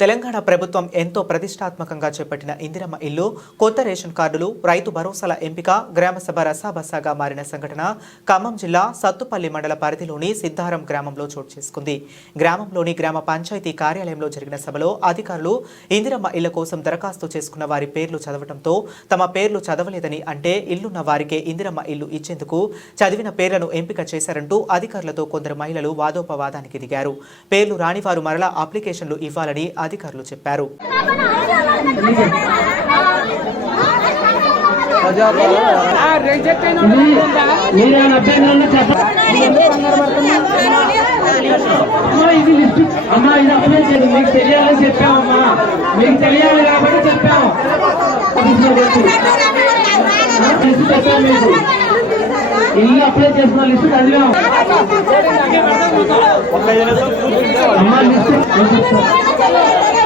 తెలంగాణ ప్రభుత్వం ఎంతో ప్రతిష్టాత్మకంగా చేపట్టిన ఇందిరమ్మ ఇల్లు కొత్త రేషన్ కార్డులు రైతు భరోసాల ఎంపిక గ్రామసభ రసాబసాగా మారిన సంఘటన ఖమ్మం జిల్లా సత్తుపల్లి మండల పరిధిలోని సిద్ధారం గ్రామంలో చోటు చేసుకుంది. గ్రామంలోని గ్రామ పంచాయతీ కార్యాలయంలో జరిగిన సభలో అధికారులు ఇందిరమ్మ ఇళ్ళ కోసం దరఖాస్తు చేసుకున్న వారి పేర్లు చదవడంతో తమ పేర్లు చదవలేదని అంటే ఇల్లున్న వారికే ఇందిరమ్మ ఇల్లు ఇచ్చేందుకు చదివిన పేర్లను ఎంపిక చేశారంటూ అధికారులతో కొందరు మహిళలు వాదోపవాదానికి దిగారు. పేర్లు రాని వారు మరలా అప్లికేషన్లు ఇవ్వాలని అధికారులు చెప్పారు. ఇది లిస్ట్ అమ్మా ఇది అప్లై చేయండి మీకు తెలియాలని చెప్పామమ్మా మీకు తెలియాలి కాబట్టి చెప్పాము లిస్ట్ చెప్పాము మీకు ఇల్లు అప్లై చేసిన లిస్ట్ చదివాము అమ్మా లిస్ట్.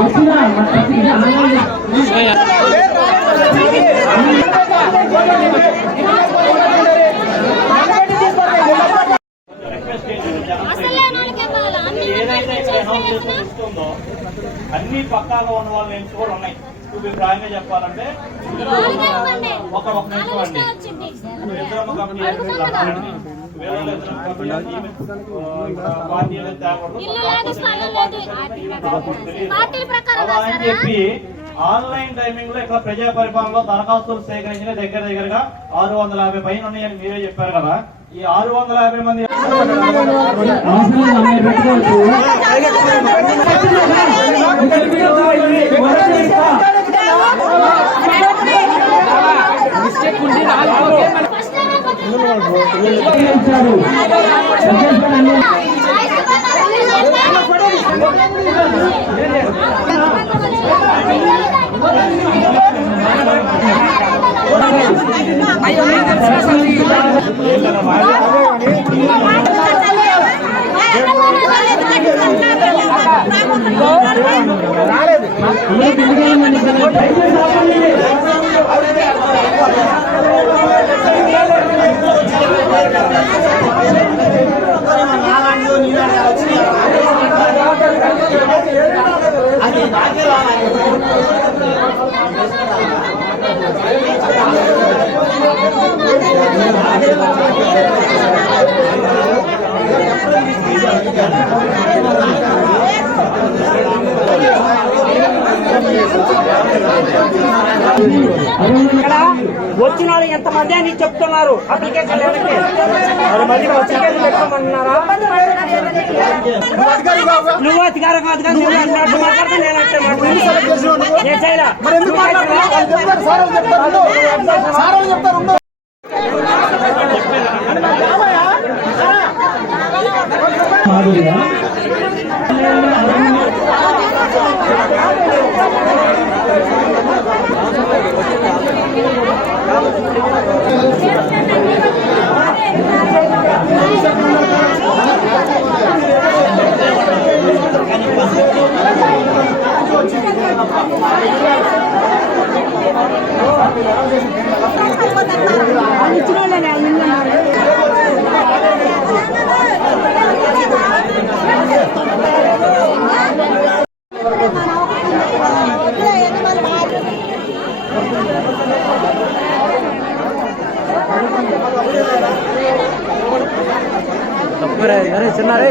కావాలి? అన్ని పక్కాగా ఉన్న వాళ్ళ నేమ్స్ కూడా ఉన్నాయి. ఇప్పుడు ప్రాయంగా చెప్పాలంటే ఒక ఒక నిమిషం అండి అని చెప్పి ఆన్లైన్ టైమింగ్లో ఇక్కడ ప్రజా పరిపాలనలో దరఖాస్తులు సేకరించిన దగ్గర దగ్గరగా ఆరు వందల యాభై పైన ఉన్నాయని మీరే చెప్పారు కదా. ఈ ఆరు వందల యాభై మంది పెట్టుకోవచ్చు. దయచేసి వచ్చిన వాళ్ళు ఎంతమంది అని చెప్తున్నారు. అప్లికేషన్ వెనక్కి. మరి మళ్ళీ అప్లికేషన్ పెట్టుకోమంటున్నారా నువ్వు అధికారం కాదు కదా నువ్వు అన్నట్టు మాట్లాడితే నేను చేయలా. வேற சொன்னாரே?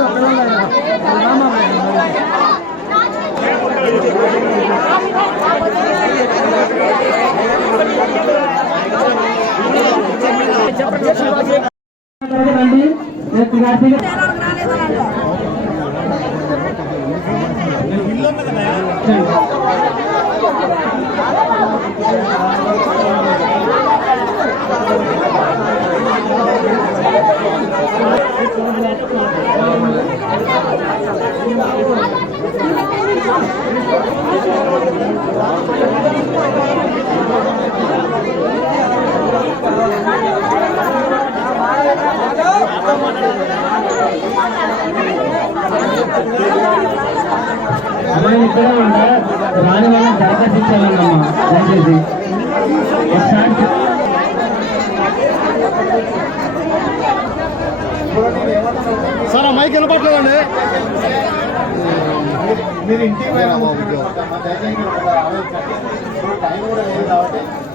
అక్కడ అడుగు అక్కడ ఉన్నాయి కదా. అది రామాలయం మరి. రండి రేపు కార్తీక ఆ అమ్మాయి ఇక్కడే ఉంటే రాని ఇచ్చేయాలమ్మా దయచేసి ఒకసారి సార్ ఆ మైక్ వినపట్లేదండి మీరు ఇంటికి పోయినా ఇప్పుడు టైం కూడా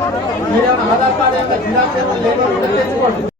हीरा महादा पाड़े में हीरा से वो लेबर को बेच